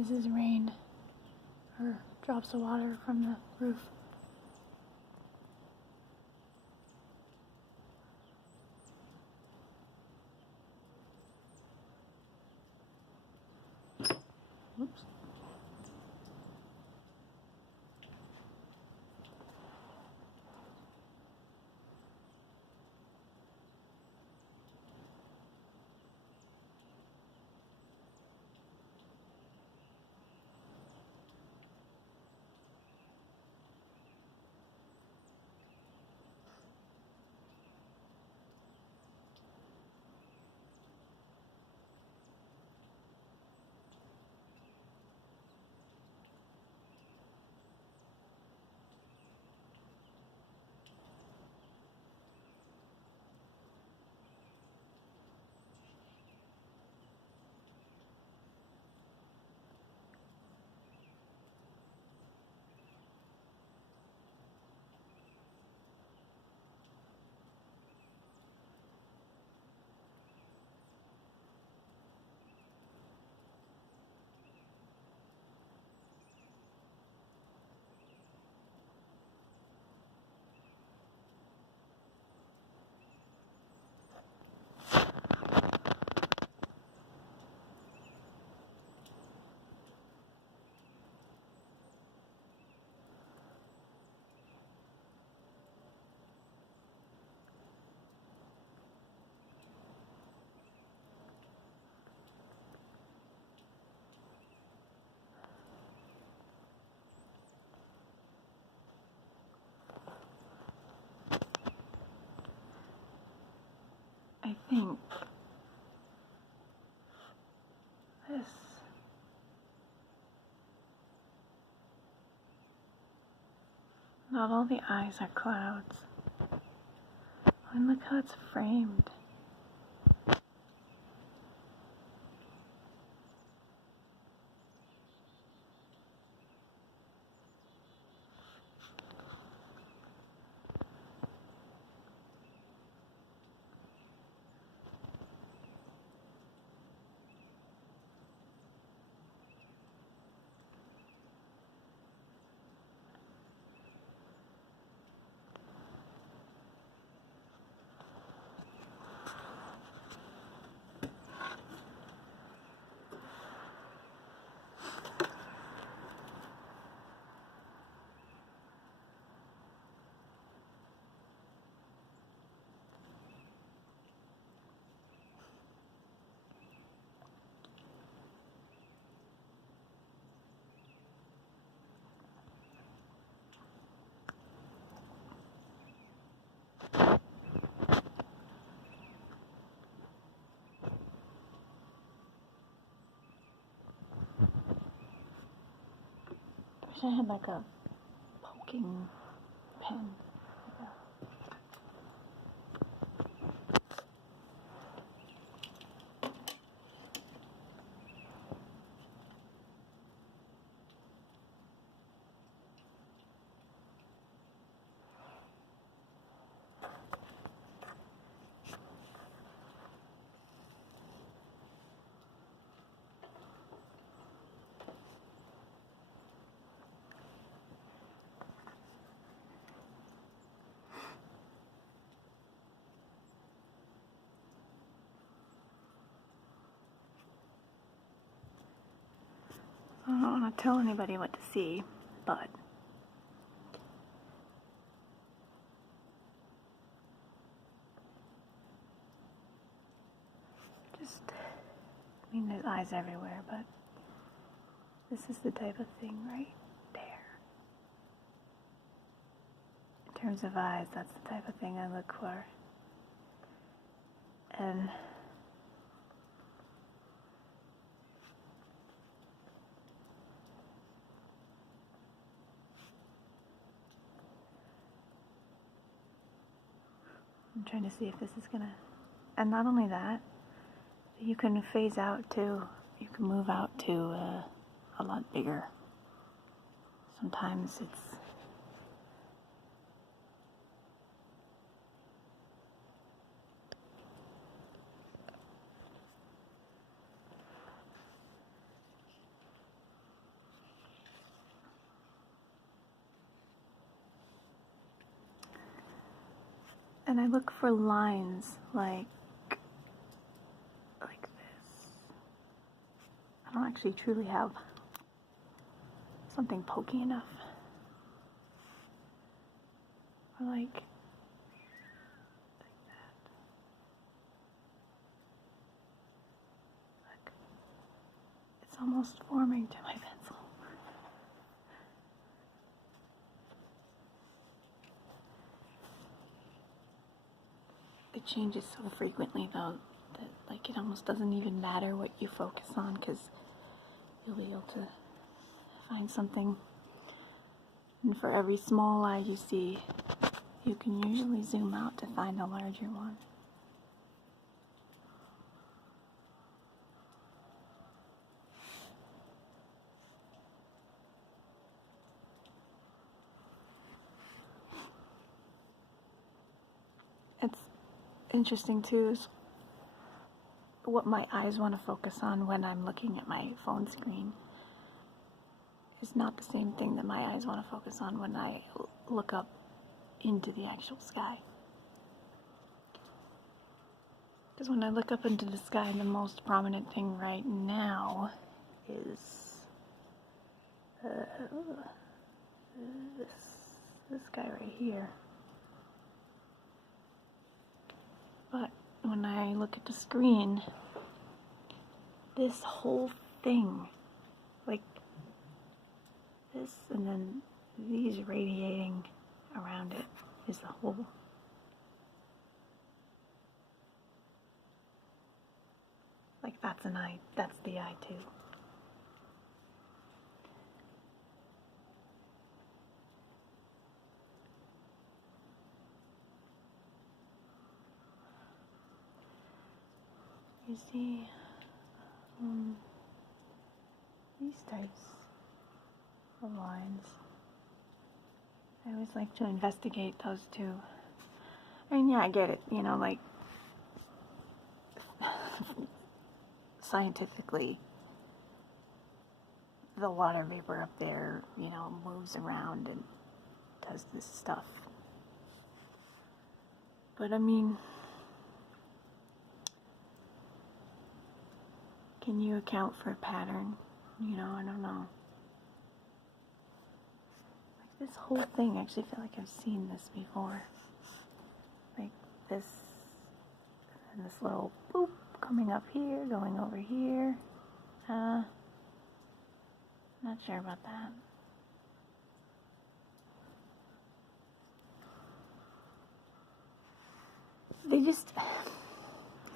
This is rain, or drops of water from the roof. Whoops. I think this not all the eyes are clouds. And look how it's framed. I wish I had like a poking pen. I don't want to tell anybody what to see, but just, I mean, there's eyes everywhere, but this is the type of thing right there. In terms of eyes, that's the type of thing I look for. And I'm trying to see if this is gonna, and not only that, you can phase out too. You can move out to a lot bigger. Sometimes it's And I look for lines like this. I don't actually truly have something pokey enough. Or like that. Look, it's almost forming to my pencil. It changes so frequently though that like it almost doesn't even matter what you focus on, because you'll be able to find something. And for every small eye you see, you can usually zoom out to find a larger one. It's interesting too is what my eyes want to focus on when I'm looking at my phone screen is not the same thing that my eyes want to focus on when I look up into the actual sky. Because when I look up into the sky, the most prominent thing right now is this guy right here. But when I look at the screen, this whole thing, like this and then these radiating around it, is the whole. Like that's an eye, that's the eye too. You see, these types of lines, I always like to investigate those too. I mean, yeah, I get it, you know, like, scientifically, the water vapor up there, you know, moves around and does this stuff. But I mean, can you account for a pattern? You know, I don't know. Like this whole thing, I actually feel like I've seen this before. Like this, and this little boop coming up here, going over here. Not sure about that.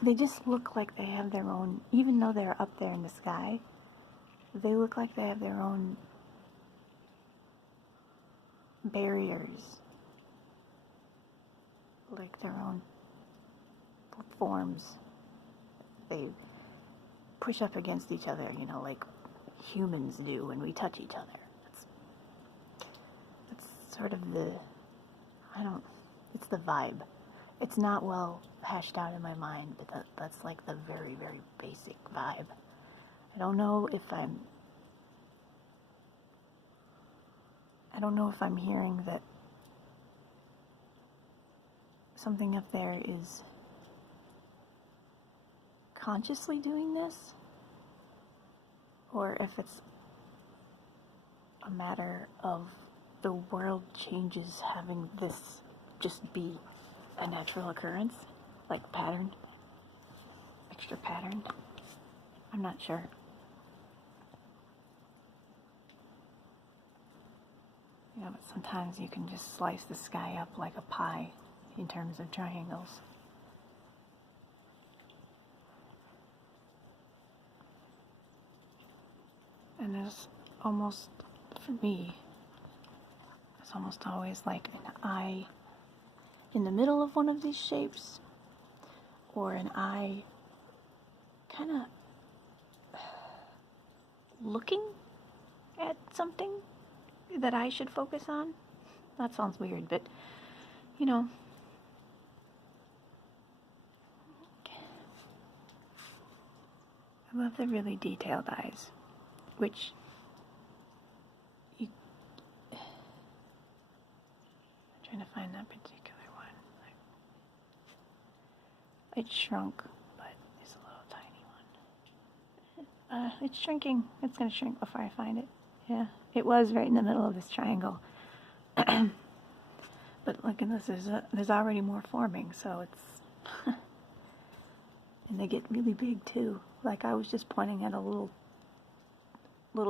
They just look like they have their own, even though they're up there in the sky, they look like they have their own barriers, like their own forms. They push up against each other, you know, like humans do when we touch each other. That's sort of it's the vibe. It's not well hashed out in my mind, but that's like the very, very basic vibe. I don't know if I'm hearing that something up there is consciously doing this, or if it's a matter of the world changes having this just be a natural occurrence, like pattern, extra pattern. I'm not sure. You know, but sometimes you can just slice the sky up like a pie in terms of triangles. And there's almost, for me, it's almost always like an eye in the middle of one of these shapes, or an eye kind of looking at something that I should focus on. That sounds weird, but you know. I love the really detailed eyes, which I'm trying to find that particular one. It shrunk, but it's a little tiny one. It's shrinking. It's going to shrink before I find it. Yeah, it was right in the middle of this triangle. But look at this, there's already more forming, so it's... and they get really big too. Like, I was just pointing at a little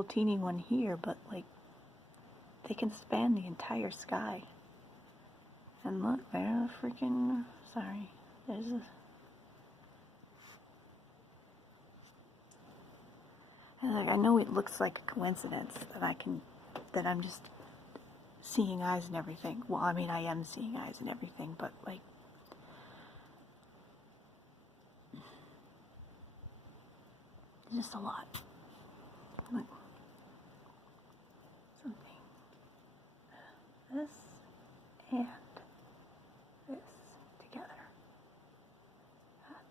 teeny one here, but like, they can span the entire sky. And look, there's a freaking... sorry. There's a... and like, I know it looks like a coincidence that I'm just seeing eyes and everything. Well, I mean, I am seeing eyes and everything, but like, it's just a lot. Look. Something. This and this together. That.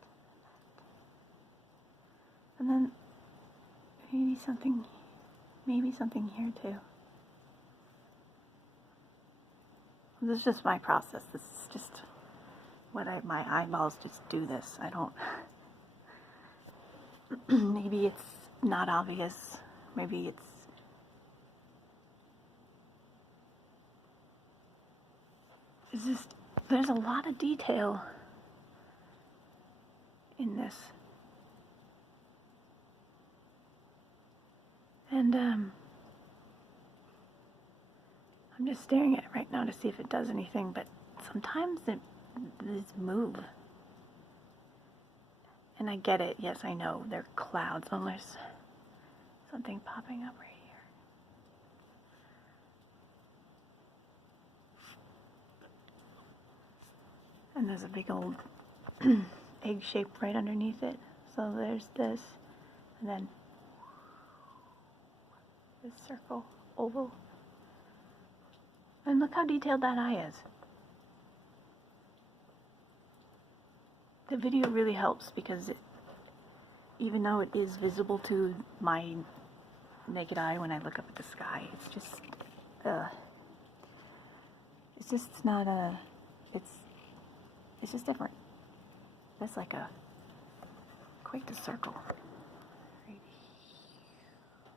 And then maybe something here too. This is just my process. This is just what my eyeballs just do this. I don't... maybe it's not obvious. Maybe it's... just... there's a lot of detail in this. And, I'm just staring at it right now to see if it does anything, but sometimes these move. And I get it, yes, I know, they're clouds. Oh, there's something popping up right here. And there's a big old egg shape right underneath it. So there's this, and then this circle, oval. And look how detailed that eye is. The video really helps because even though it is visible to my naked eye when I look up at the sky, it's just different. That's like quite the circle.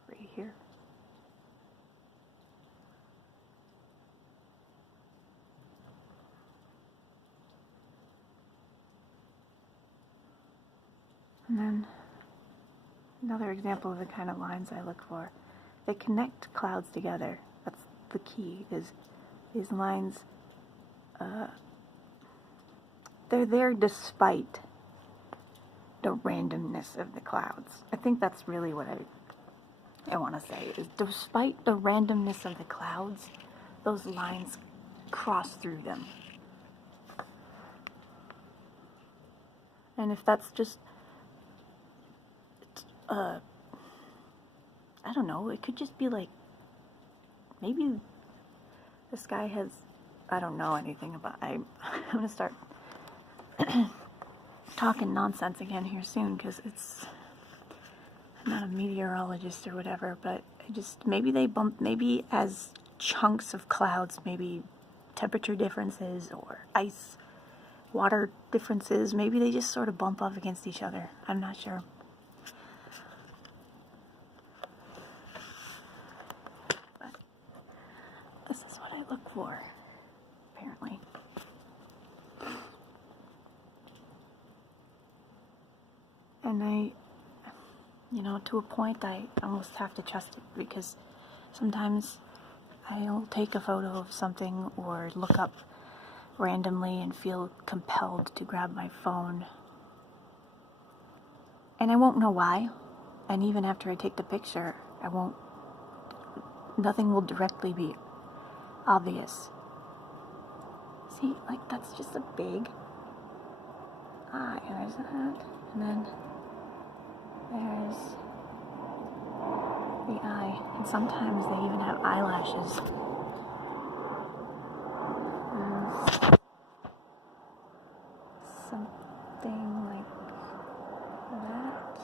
Right here. And then another example of the kind of lines I look for. They connect clouds together. That's the key, is these lines, they're there despite the randomness of the clouds. I think that's really what I want to say, is despite the randomness of the clouds, those lines cross through them. And if that's just I don't know, it could just be like, maybe the sky has, I don't know anything about, I'm gonna start talking nonsense again here soon, because I'm not a meteorologist or whatever, but maybe as chunks of clouds, maybe temperature differences or ice, water differences, maybe they just sort of bump up against each other. I'm not sure. This is what I look for, apparently. And to a point, I almost have to trust it, because sometimes I'll take a photo of something or look up randomly and feel compelled to grab my phone. And I won't know why. And even after I take the picture, nothing will directly be obvious. See, like, that's just a big eye. There's that. And then there's the eye. And sometimes they even have eyelashes. Something like that.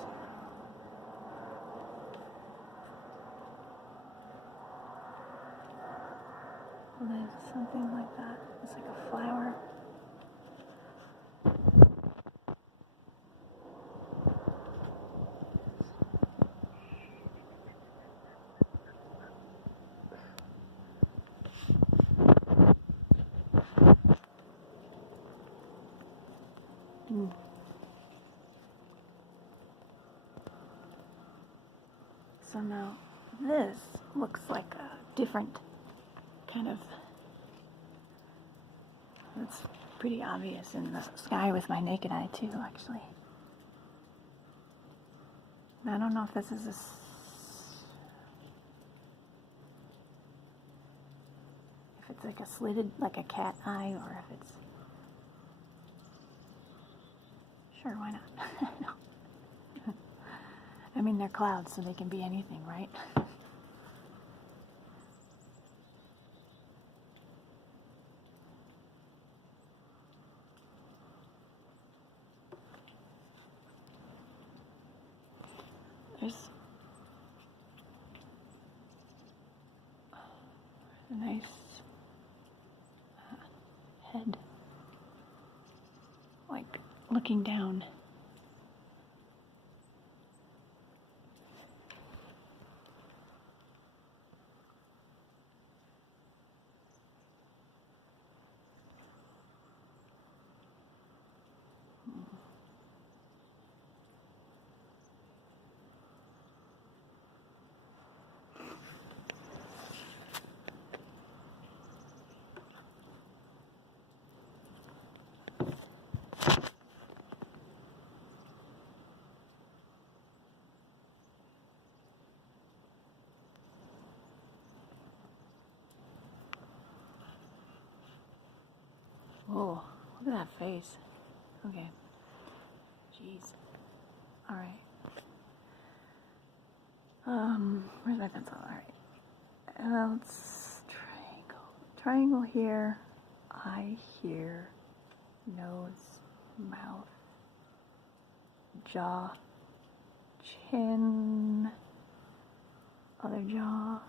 And then something like that. It's like a flower. So now this looks like a different kind of, it's pretty obvious in the sky with my naked eye too, actually. I don't know if this is if it's like a slitted, like a cat eye, or if it's, sure, why not? I mean, they're clouds, so they can be anything, right? There's a nice head, like looking down. Whoa, look at that face. Okay. Jeez. Alright. Where's my pencil? Alright. Let's triangle here. Eye here. Nose. Mouth. Jaw. Chin. Other jaw.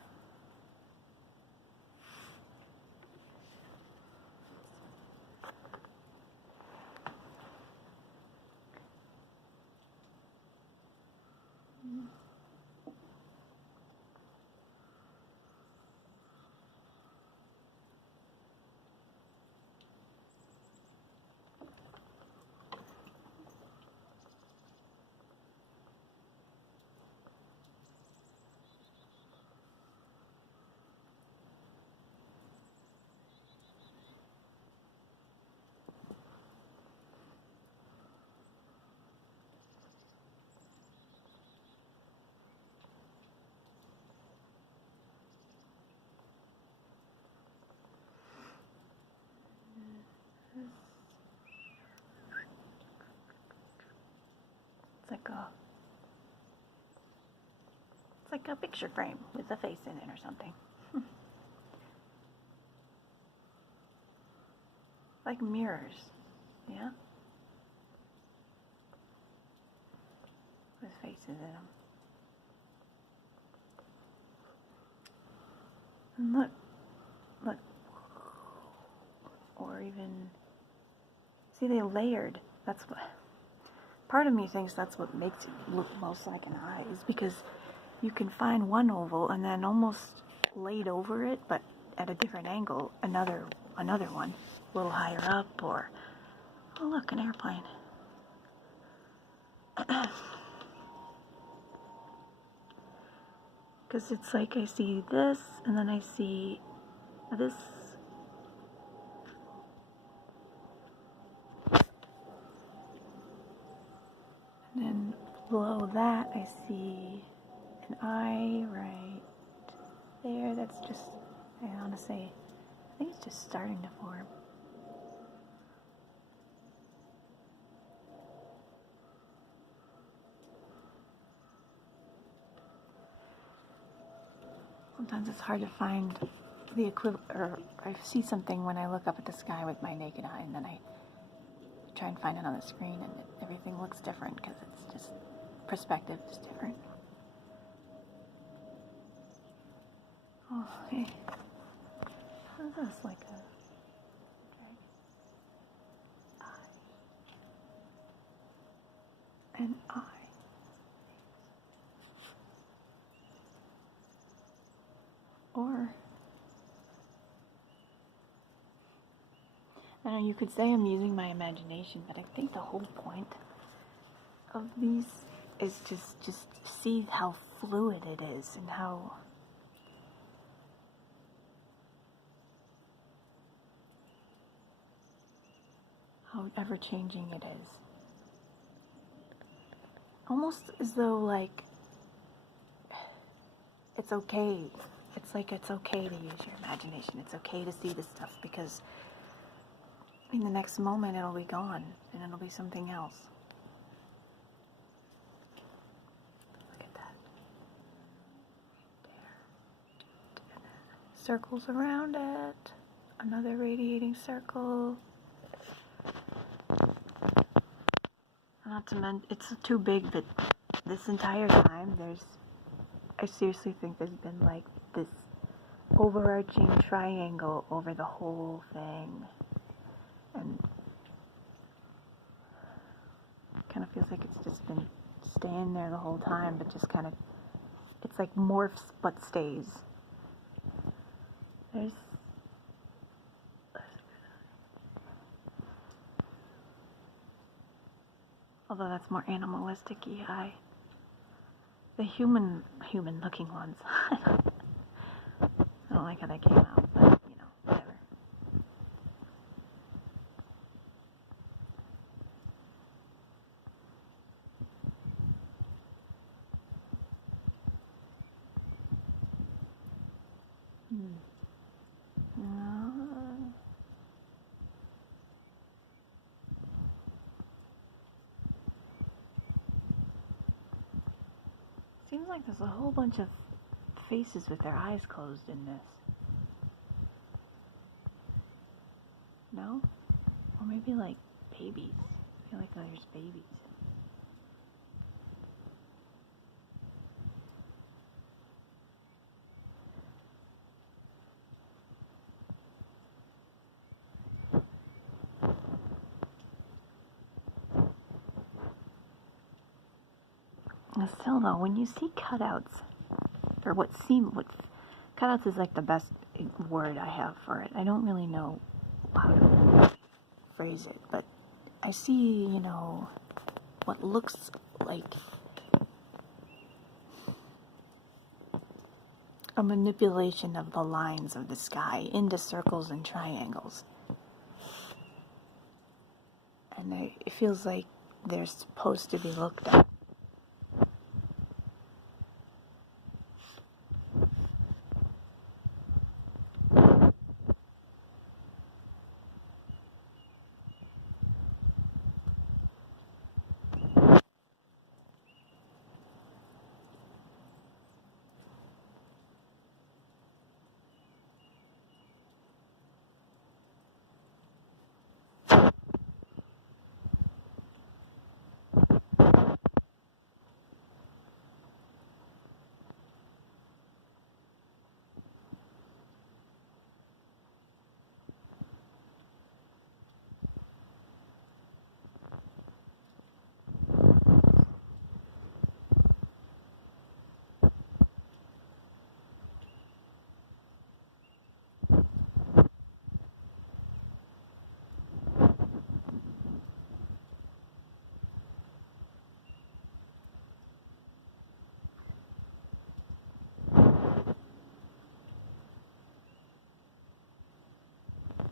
It's like a picture frame with a face in it or something. Like mirrors, yeah? With faces in them. And look. Or even, see, they layered. That's what, part of me thinks that's what makes it look most like an eye, is because you can find one oval and then almost laid over it, but at a different angle, another one, a little higher up, or, oh look, an airplane. Because it's like I see this, and then I see this. And then below that, I see an eye right there. That's just, I want to say, I think it's just starting to form. Sometimes it's hard to find the equivalent, or I see something when I look up at the sky with my naked eye, and then I try and find another screen, and everything looks different because it's just, perspective is different. Oh, hey. What is this, like a eye? An eye. Or, I don't know, you could say I'm using my imagination, but I think the whole point of these is just see how fluid it is and how ever-changing it is. Almost as though, like, it's okay. It's like it's okay to use your imagination. It's okay to see this stuff because in the next moment it'll be gone and it'll be something else. Look at that. There. Circles around it. Another radiating circle. Not to mention, it's too big, but this entire time I seriously think there's been like this overarching triangle over the whole thing. And it kind of feels like it's just been staying there the whole time, but just kind of, it's like morphs but stays. Although that's more animalistic-y. The human looking ones. I don't like how that came out, but you know, whatever. Seems like there's a whole bunch of faces with their eyes closed in this. No? Or maybe like babies. I feel like there's babies. Still though, when you see cutouts, or cutouts is like the best word I have for it. I don't really know how to phrase it, but I see, you know, what looks like a manipulation of the lines of the sky into circles and triangles. And it feels like they're supposed to be looked at.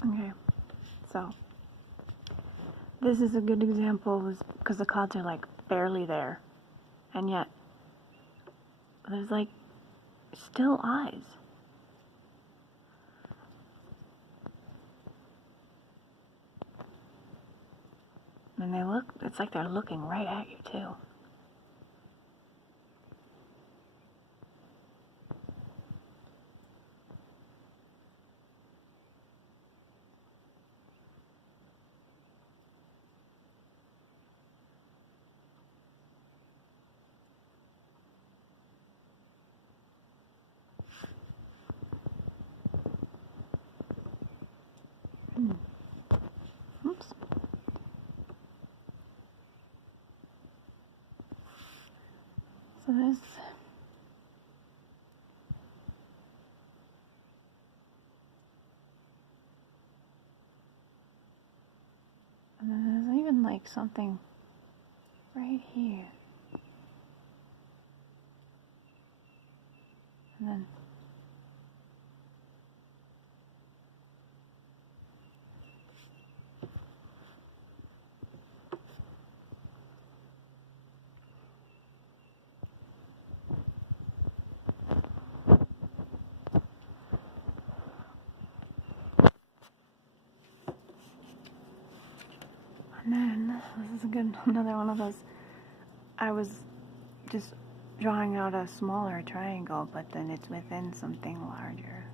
Okay, so this is a good example because the clouds are like barely there, and yet there's like still eyes. And it's like they're looking right at you too. Oops. So there's even like something right here. another one of those. I was just drawing out a smaller triangle, but then it's within something larger.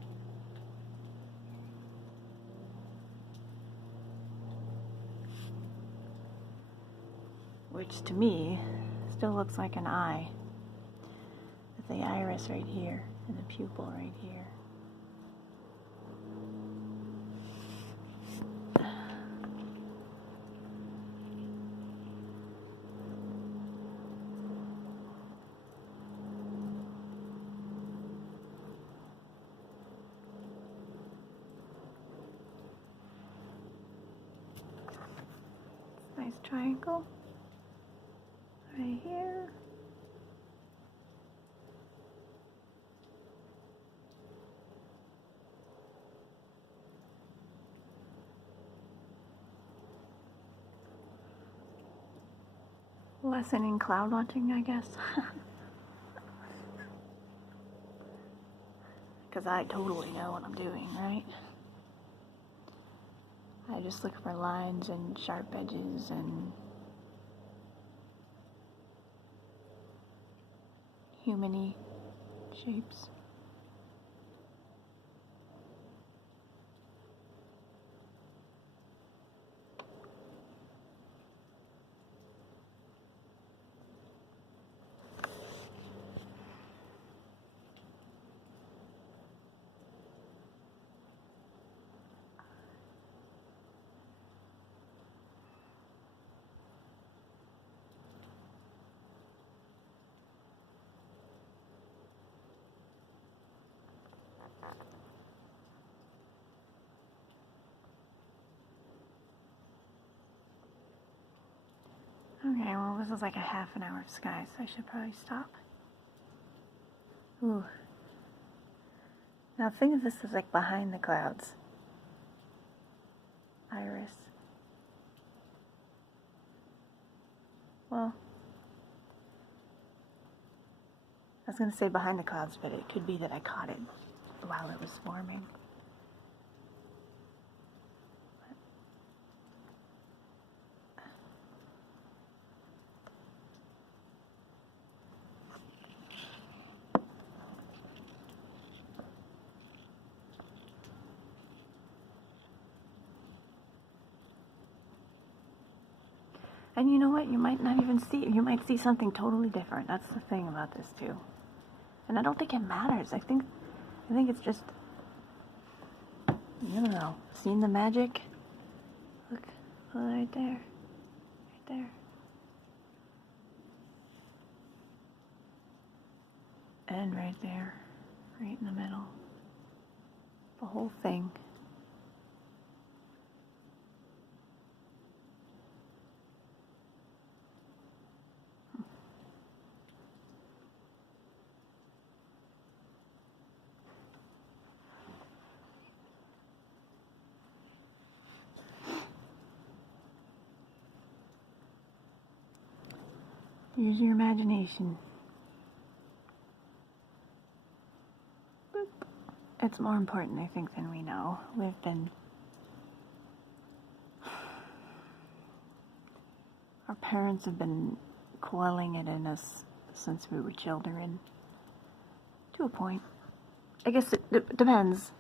Which to me still looks like an eye. With the iris right here and the pupil right here. Nice triangle right here. Lesson in cloud watching, I guess. Because I totally know what I'm doing, right? I just look for lines and sharp edges and human-y shapes. Okay, well, this is like a half an hour of sky, so I should probably stop. Ooh. Now think of this as like behind the clouds. Iris. Well, I was going to say behind the clouds, but it could be that I caught it while it was forming. And you know what? You might not even see it. You might see something totally different. That's the thing about this too. And I don't think it matters. I think it's just, I don't know, seeing the magic. Look right there. Right there. And right there. Right in the middle. The whole thing. Use your imagination. Boop. It's more important, I think, than we know. We've been... Our parents have been coiling it in us since we were children. To a point. I guess it depends. Sometimes